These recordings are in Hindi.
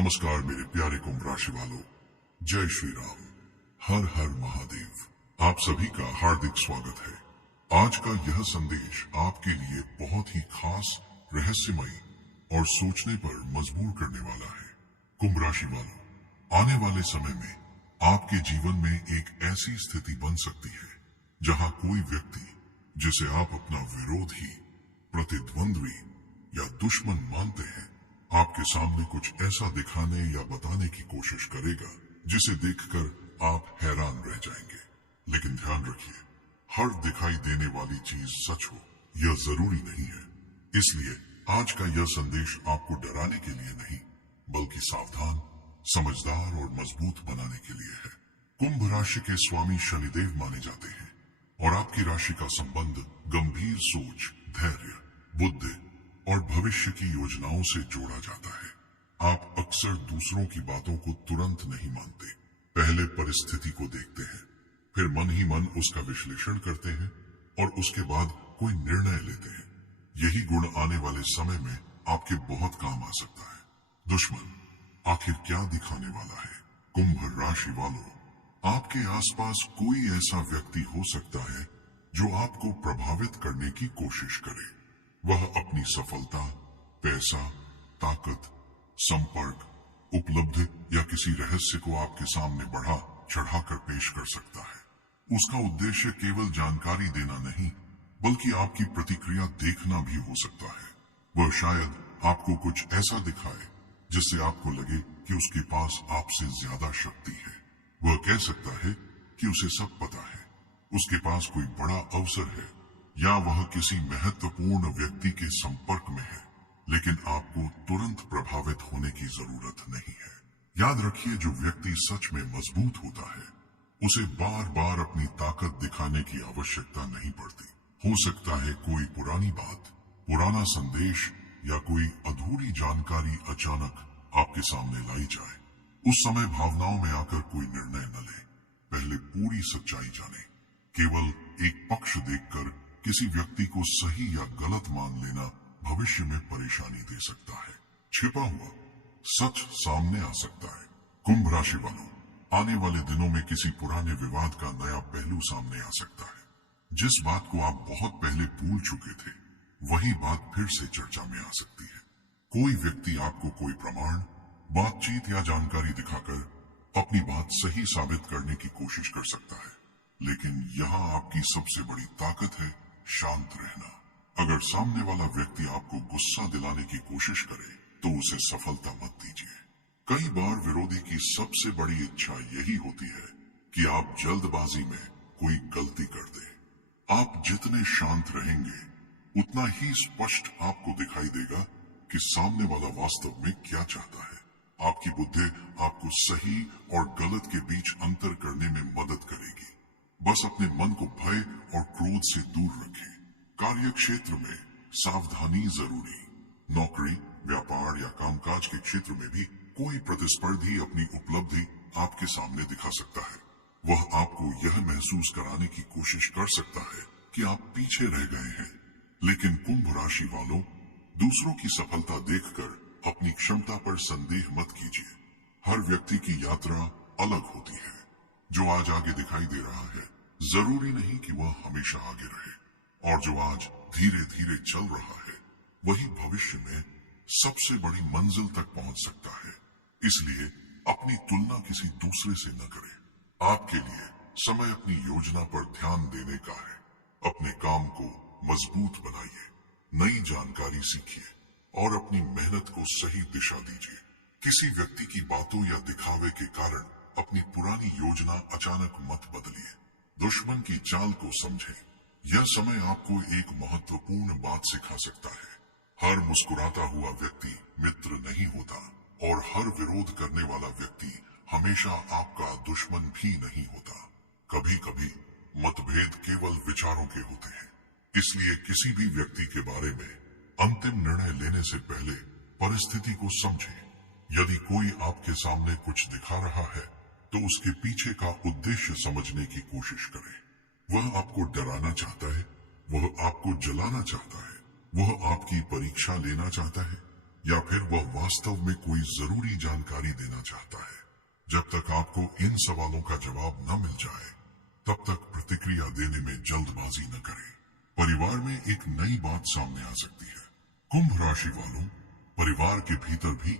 नमस्कार मेरे प्यारे कुंभ राशि वालों, जय श्री राम, हर हर महादेव। आप सभी का हार्दिक स्वागत है। आज का यह संदेश आपके लिए बहुत ही खास, रहस्यमयी और सोचने पर मजबूर करने वाला है। कुंभ राशि वालों, आने वाले समय में आपके जीवन में एक ऐसी स्थिति बन सकती है जहां कोई व्यक्ति जिसे आप अपना विरोधी, प्रतिद्वंद्वी या दुश्मन मानते हैं, आपके सामने कुछ ऐसा दिखाने या बताने की कोशिश करेगा जिसे देखकर आप हैरान रह जाएंगे। लेकिन ध्यान रखिए, हर दिखाई देने वाली चीज सच हो यह जरूरी नहीं है। इसलिए आज का यह संदेश आपको डराने के लिए नहीं, बल्कि सावधान, समझदार और मजबूत बनाने के लिए है। कुंभ राशि के स्वामी शनिदेव माने जाते हैं और आपकी राशि का संबंध गंभीर सोच, धैर्य, बुद्धि और भविष्य की योजनाओं से जोड़ा जाता है। आप अक्सर दूसरों की बातों को तुरंत नहीं मानते, पहले परिस्थिति को देखते हैं, फिर मन ही मन उसका विश्लेषण करते हैं और उसके बाद कोई निर्णय लेते हैं। यही गुण आने वाले समय में आपके बहुत काम आ सकता है। दुश्मन आखिर क्या दिखाने वाला है? कुंभ राशि वालों, आपके आसपास कोई ऐसा व्यक्ति हो सकता है जो आपको प्रभावित करने की कोशिश करे। वह अपनी सफलता, पैसा, ताकत, संपर्क, उपलब्धि या किसी रहस्य को आपके सामने बढ़ा चढ़ाकर पेश कर सकता है। उसका उद्देश्य केवल जानकारी देना नहीं, बल्कि आपकी प्रतिक्रिया देखना भी हो सकता है। वह शायद आपको कुछ ऐसा दिखाए जिससे आपको लगे कि उसके पास आपसे ज्यादा शक्ति है। वह कह सकता है कि उसे सब पता है, उसके पास कोई बड़ा अवसर है या वह किसी महत्वपूर्ण व्यक्ति के संपर्क में है, लेकिन आपको तुरंत प्रभावित होने की जरूरत नहीं है। याद रखिए, जो व्यक्ति सच में मजबूत होता है उसे बार बार अपनी ताकत दिखाने की आवश्यकता नहीं पड़ती। हो सकता है कोई पुरानी बात, पुराना संदेश या कोई अधूरी जानकारी अचानक आपके सामने लाई जाए। उस समय भावनाओं में आकर कोई निर्णय न ले, पहले पूरी सच्चाई जाने। केवल एक पक्ष देखकर किसी व्यक्ति को सही या गलत मान लेना भविष्य में परेशानी दे सकता है। छिपा हुआ सच सामने आ सकता है। कुंभ राशि वालों, आने वाले दिनों में किसी पुराने विवाद का नया पहलू सामने आ सकता है। जिस बात को आप बहुत पहले भूल चुके थे, वही बात फिर से चर्चा में आ सकती है। कोई व्यक्ति आपको कोई प्रमाण, बातचीत या जानकारी दिखाकर अपनी बात सही साबित करने की कोशिश कर सकता है। लेकिन यहाँ आपकी सबसे बड़ी ताकत है शांत रहना। अगर सामने वाला व्यक्ति आपको गुस्सा दिलाने की कोशिश करे तो उसे सफलता मत दीजिए। कई बार विरोधी की सबसे बड़ी इच्छा यही होती है कि आप जल्दबाजी में कोई गलती कर दे। आप जितने शांत रहेंगे उतना ही स्पष्ट आपको दिखाई देगा कि सामने वाला वास्तव में क्या चाहता है। आपकी बुद्धि आपको सही और गलत के बीच अंतर करने में मदद करेगी। बस अपने मन को भय और क्रोध से दूर रखें। कार्य क्षेत्र में सावधानी जरूरी। नौकरी, व्यापार या कामकाज के क्षेत्र में भी कोई प्रतिस्पर्धी अपनी उपलब्धि आपके सामने दिखा सकता है। वह आपको यह महसूस कराने की कोशिश कर सकता है कि आप पीछे रह गए हैं। लेकिन कुंभ राशि वालों, दूसरों की सफलता देखकर अपनी क्षमता पर संदेह मत कीजिए। हर व्यक्ति की यात्रा अलग होती है। जो आज आगे दिखाई दे रहा है, जरूरी नहीं कि वह हमेशा आगे रहे, और जो आज धीरे धीरे चल रहा है, वही भविष्य में सबसे बड़ी मंजिल तक पहुंच सकता है। इसलिए अपनी तुलना किसी दूसरे से न करें। आपके लिए समय अपनी योजना पर ध्यान देने का है। अपने काम को मजबूत बनाइए, नई जानकारी सीखिए और अपनी मेहनत को सही दिशा दीजिए। किसी व्यक्ति की बातों या दिखावे के कारण अपनी पुरानी योजना अचानक मत बदलिए। दुश्मन की चाल को समझें। यह समय आपको एक महत्वपूर्ण बात सिखा सकता है। हर मुस्कुराता हुआ व्यक्ति मित्र नहीं होता और हर विरोध करने वाला व्यक्ति हमेशा आपका दुश्मन भी नहीं होता। कभी कभी मतभेद केवल विचारों के होते हैं। इसलिए किसी भी व्यक्ति के बारे में अंतिम निर्णय लेने से पहले परिस्थिति को समझें। यदि कोई आपके सामने कुछ दिखा रहा है तो उसके पीछे का उद्देश्य समझने की कोशिश करें। वह आपको डराना चाहता है, वह आपको जलाना चाहता है, वह आपकी परीक्षा लेना चाहता है, या फिर वह वास्तव में कोई जरूरी जानकारी देना चाहता है। जब तक आपको इन सवालों का जवाब न मिल जाए, तब तक प्रतिक्रिया देने में जल्दबाजी न करें। परिवार में एक नई बात सामने आ सकती है। कुंभ राशि वालों, परिवार के भीतर भी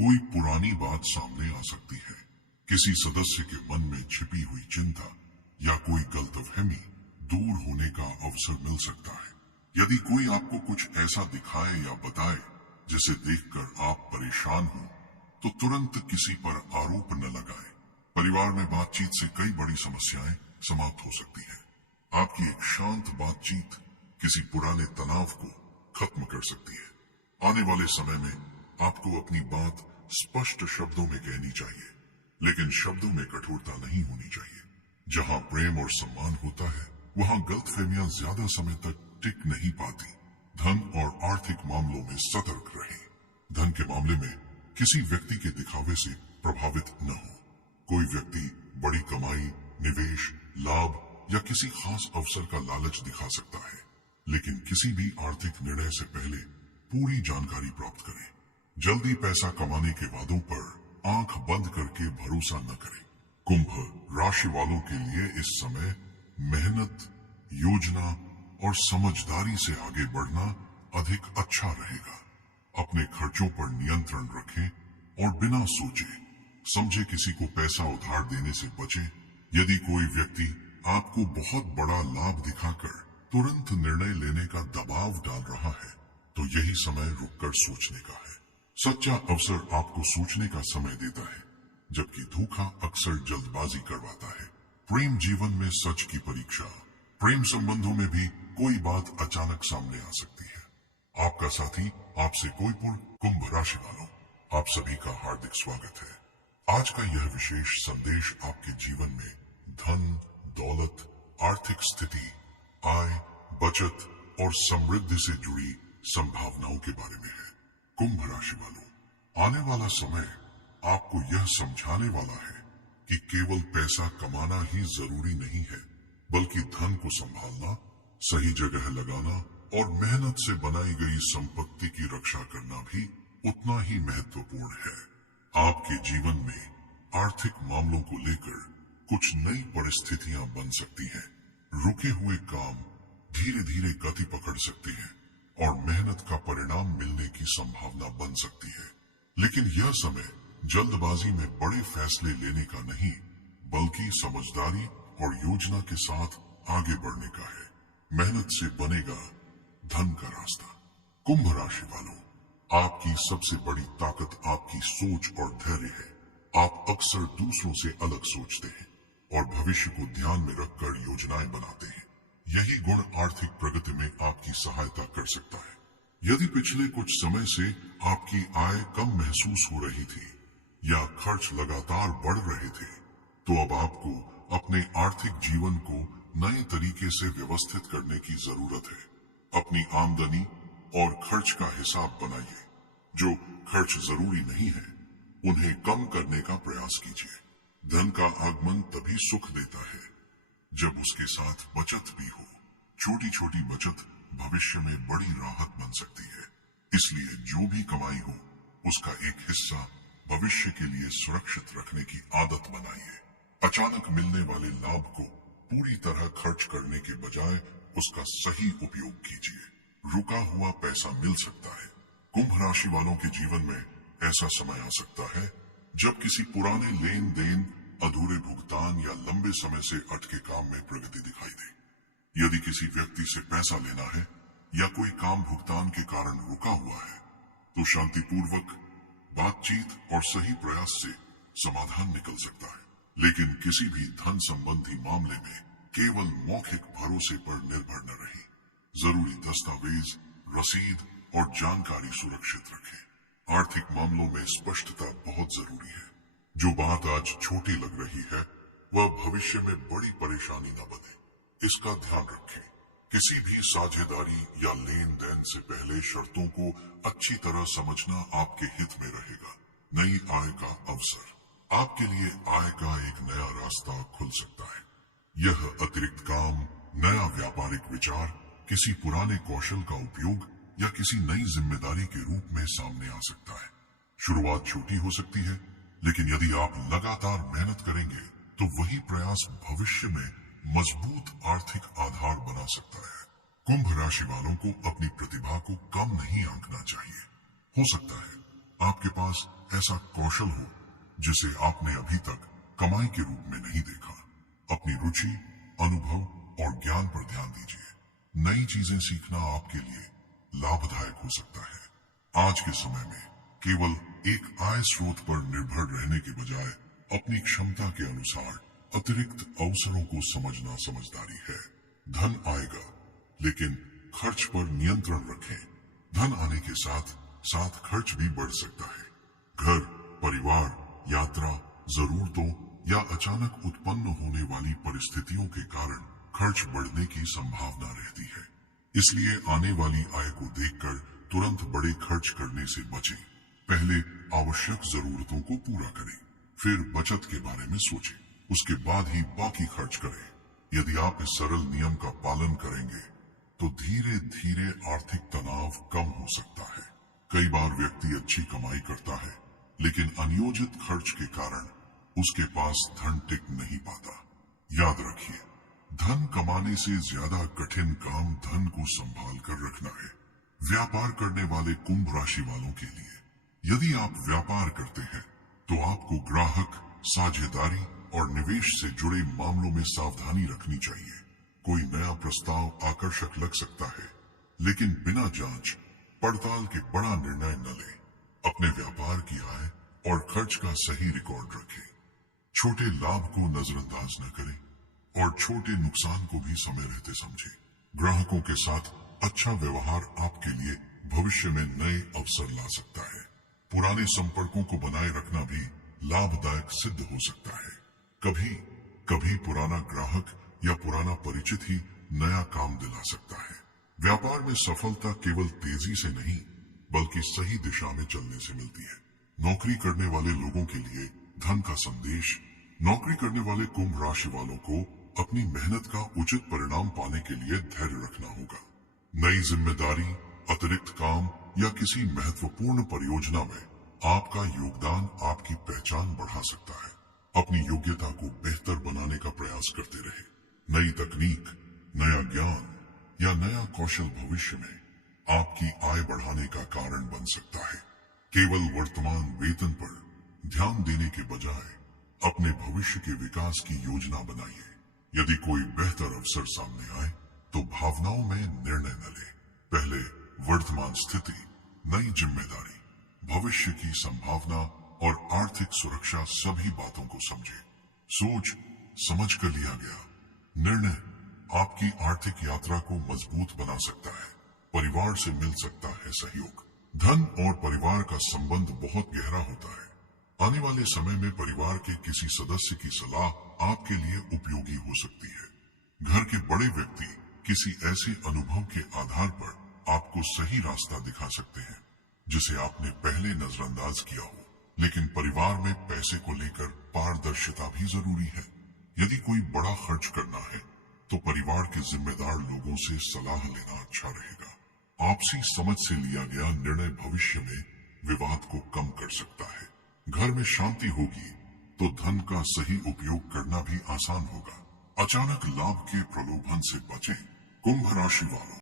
कोई पुरानी बात सामने आ सकती है। किसी सदस्य के मन में छिपी हुई चिंता या कोई गलतफहमी दूर होने का अवसर मिल सकता है। यदि कोई आपको कुछ ऐसा दिखाए या बताए जिसे देखकर आप परेशान हो, तो तुरंत किसी पर आरोप न लगाएं। परिवार में बातचीत से कई बड़ी समस्याएं समाप्त हो सकती है। आपकी एक शांत बातचीत किसी पुराने तनाव को खत्म कर सकती है। आने वाले समय में आपको अपनी बात स्पष्ट शब्दों में कहनी चाहिए, लेकिन शब्दों में कठोरता नहीं होनी चाहिए। जहां प्रेम और सम्मान होता है, वहां गलतफहमियां ज्यादा समय तक टिक नहीं पाती। धन और आर्थिक मामलों में सतर्क रहें। धन के मामले में किसी व्यक्ति के दिखावे से प्रभावित न हो। कोई व्यक्ति बड़ी कमाई, निवेश, लाभ या किसी खास अवसर का लालच दिखा सकता है, लेकिन किसी भी आर्थिक निर्णय से पहले पूरी जानकारी प्राप्त करें। जल्दी पैसा कमाने के वादों पर आंख बंद करके भरोसा न करें। कुंभ राशि वालों के लिए इस समय मेहनत, योजना और समझदारी से आगे बढ़ना अधिक अच्छा रहेगा। अपने खर्चों पर नियंत्रण रखें और बिना सोचे समझे किसी को पैसा उधार देने से बचें। यदि कोई व्यक्ति आपको बहुत बड़ा लाभ दिखाकर तुरंत निर्णय लेने का दबाव डाल रहा है, तो यही समय रुककर सोचने का है। सच्चा अवसर आपको सोचने का समय देता है, जबकि धोखा अक्सर जल्दबाजी करवाता है। प्रेम जीवन में सच की परीक्षा। प्रेम संबंधों में भी कोई बात अचानक सामने आ सकती है। आपका साथी आपसे कोई पूर्ण। कुंभ राशि वालों, आप सभी का हार्दिक स्वागत है। आज का यह विशेष संदेश आपके जीवन में धन, दौलत, आर्थिक स्थिति, आय, बचत और समृद्धि से जुड़ी संभावनाओं के बारे में है। कुंभ राशि वालों, आने वाला समय आपको यह समझाने वाला है कि केवल पैसा कमाना ही जरूरी नहीं है, बल्कि धन को संभालना, सही जगह लगाना और मेहनत से बनाई गई संपत्ति की रक्षा करना भी उतना ही महत्वपूर्ण है। आपके जीवन में आर्थिक मामलों को लेकर कुछ नई परिस्थितियां बन सकती हैं। रुके हुए काम धीरे धीरे गति पकड़ सकते हैं और मेहनत का परिणाम मिलने की संभावना बन सकती है। लेकिन यह समय जल्दबाजी में बड़े फैसले लेने का नहीं, बल्कि समझदारी और योजना के साथ आगे बढ़ने का है। मेहनत से बनेगा धन का रास्ता। कुंभ राशि वालों, आपकी सबसे बड़ी ताकत आपकी सोच और धैर्य है। आप अक्सर दूसरों से अलग सोचते हैं और भविष्य को ध्यान में रखकर योजनाएं बनाते हैं। यही गुण आर्थिक प्रगति में आपकी सहायता कर सकता है। यदि पिछले कुछ समय से आपकी आय कम महसूस हो रही थी या खर्च लगातार बढ़ रहे थे, तो अब आपको अपने आर्थिक जीवन को नए तरीके से व्यवस्थित करने की जरूरत है। अपनी आमदनी और खर्च का हिसाब बनाइए। जो खर्च जरूरी नहीं है, उन्हें कम करने का प्रयास कीजिए। धन का आगमन तभी सुख देता है जब उसके साथ बचत भी हो। छोटी छोटी बचत भविष्य में बड़ी राहत बन सकती है। इसलिए जो भी कमाई हो, उसका एक हिस्सा भविष्य के लिए सुरक्षित रखने की आदत बनाइए। अचानक मिलने वाले लाभ को पूरी तरह खर्च करने के बजाय उसका सही उपयोग कीजिए। रुका हुआ पैसा मिल सकता है। कुंभ राशि वालों के जीवन में ऐसा समय आ सकता है जब किसी पुराने लेन देन, अधूरे भुगतान या लंबे समय से अटके काम में प्रगति दिखाई दे। यदि किसी व्यक्ति से पैसा लेना है या कोई काम भुगतान के कारण रुका हुआ है, तो शांतिपूर्वक बातचीत और सही प्रयास से समाधान निकल सकता है। लेकिन किसी भी धन संबंधी मामले में केवल मौखिक भरोसे पर निर्भर न रहे। जरूरी दस्तावेज, रसीद और जानकारी सुरक्षित रखें। आर्थिक मामलों में स्पष्टता बहुत जरूरी है। जो बात आज छोटी लग रही है, वह भविष्य में बड़ी परेशानी न बने, इसका ध्यान रखें। किसी भी साझेदारी या लेन देन से पहले शर्तों को अच्छी तरह समझना आपके हित में रहेगा। नई आय का अवसर, आपके लिए आय का एक नया रास्ता खुल सकता है। यह अतिरिक्त काम, नया व्यापारिक विचार, किसी पुराने कौशल का उपयोग या किसी नई जिम्मेदारी के रूप में सामने आ सकता है। शुरुआत छोटी हो सकती है, लेकिन यदि आप लगातार मेहनत करेंगे तो वही प्रयास भविष्य में मजबूत आर्थिक आधार बना सकता है। कुंभ राशि वालों को अपनी प्रतिभा को कम नहीं आंकना चाहिए। हो सकता है आपके पास ऐसा कौशल हो जिसे आपने अभी तक कमाई के रूप में नहीं देखा। अपनी रुचि, अनुभव और ज्ञान पर ध्यान दीजिए। नई चीजें सीखना आपके लिए लाभदायक हो सकता है। आज के समय में केवल एक आय स्रोत पर निर्भर रहने के बजाय अपनी क्षमता के अनुसार अतिरिक्त अवसरों को समझना समझदारी है। धन आएगा, लेकिन खर्च पर नियंत्रण रखें। धन आने के साथ साथ खर्च भी बढ़ सकता है। घर, परिवार, यात्रा, जरूरतों या अचानक उत्पन्न होने वाली परिस्थितियों के कारण खर्च बढ़ने की संभावना रहती है। इसलिए आने वाली आय को देखकर तुरंत बड़े खर्च करने से बचें। पहले आवश्यक जरूरतों को पूरा करें, फिर बचत के बारे में सोचें, उसके बाद ही बाकी खर्च करें। यदि आप इस सरल नियम का पालन करेंगे तो धीरे धीरे आर्थिक तनाव कम हो सकता है। कई बार व्यक्ति अच्छी कमाई करता है, लेकिन अनियोजित खर्च के कारण उसके पास धन टिक नहीं पाता। याद रखिए, धन कमाने से ज्यादा कठिन काम धन को संभाल कर रखना है। व्यापार करने वाले कुंभ राशि वालों के लिए, यदि आप व्यापार करते हैं तो आपको ग्राहक, साझेदारी और निवेश से जुड़े मामलों में सावधानी रखनी चाहिए। कोई नया प्रस्ताव आकर्षक लग सकता है, लेकिन बिना जांच पड़ताल के बड़ा निर्णय न लें। अपने व्यापार की आय और खर्च का सही रिकॉर्ड रखें। छोटे लाभ को नजरअंदाज न करें और छोटे नुकसान को भी समय रहते समझें। ग्राहकों के साथ अच्छा व्यवहार आपके लिए भविष्य में नए अवसर ला सकता है। पुराने संपर्कों को बनाए रखना भी लाभदायक सिद्ध हो सकता है। कभी कभी पुराना ग्राहक या पुराना परिचित ही नया काम दिला सकता है। व्यापार में सफलता केवल तेजी से नहीं, बल्कि सही दिशा में चलने से मिलती है। नौकरी करने वाले लोगों के लिए धन का संदेश। नौकरी करने वाले कुंभ राशि वालों को अपनी मेहनत का उचित परिणाम पाने के लिए धैर्य रखना होगा। नई जिम्मेदारी, अतिरिक्त काम या किसी महत्वपूर्ण परियोजना में आपका योगदान आपकी पहचान बढ़ा सकता है। अपनी योग्यता को बेहतर बनाने का प्रयास करते रहे। नई तकनीक, नया ज्ञान या नया कौशल भविष्य में आपकी आय बढ़ाने का कारण बन सकता है। केवल वर्तमान वेतन पर ध्यान देने के बजाय अपने भविष्य के विकास की योजना बनाइए। यदि कोई बेहतर अवसर सामने आए तो भावनाओं में निर्णय न लें। पहले वर्तमान स्थिति, नई जिम्मेदारी, भविष्य की संभावना और आर्थिक सुरक्षा सभी बातों को समझें। सोच समझ कर लिया गया निर्णय आपकी आर्थिक यात्रा को मजबूत बना सकता है। परिवार से मिल सकता है सहयोग। धन और परिवार का संबंध बहुत गहरा होता है। आने वाले समय में परिवार के किसी सदस्य की सलाह आपके लिए उपयोगी हो सकती है। घर के बड़े व्यक्ति किसी ऐसे अनुभव के आधार पर आपको सही रास्ता दिखा सकते हैं जिसे आपने पहले नजरअंदाज किया हो। लेकिन परिवार में पैसे को लेकर पारदर्शिता भी जरूरी है। यदि कोई बड़ा खर्च करना है तो परिवार के जिम्मेदार लोगों से सलाह लेना अच्छा रहेगा। आपसी समझ से लिया गया निर्णय भविष्य में विवाद को कम कर सकता है। घर में शांति होगी तो धन का सही उपयोग करना भी आसान होगा। अचानक लाभ के प्रलोभन से बचें। कुंभ राशि वालों,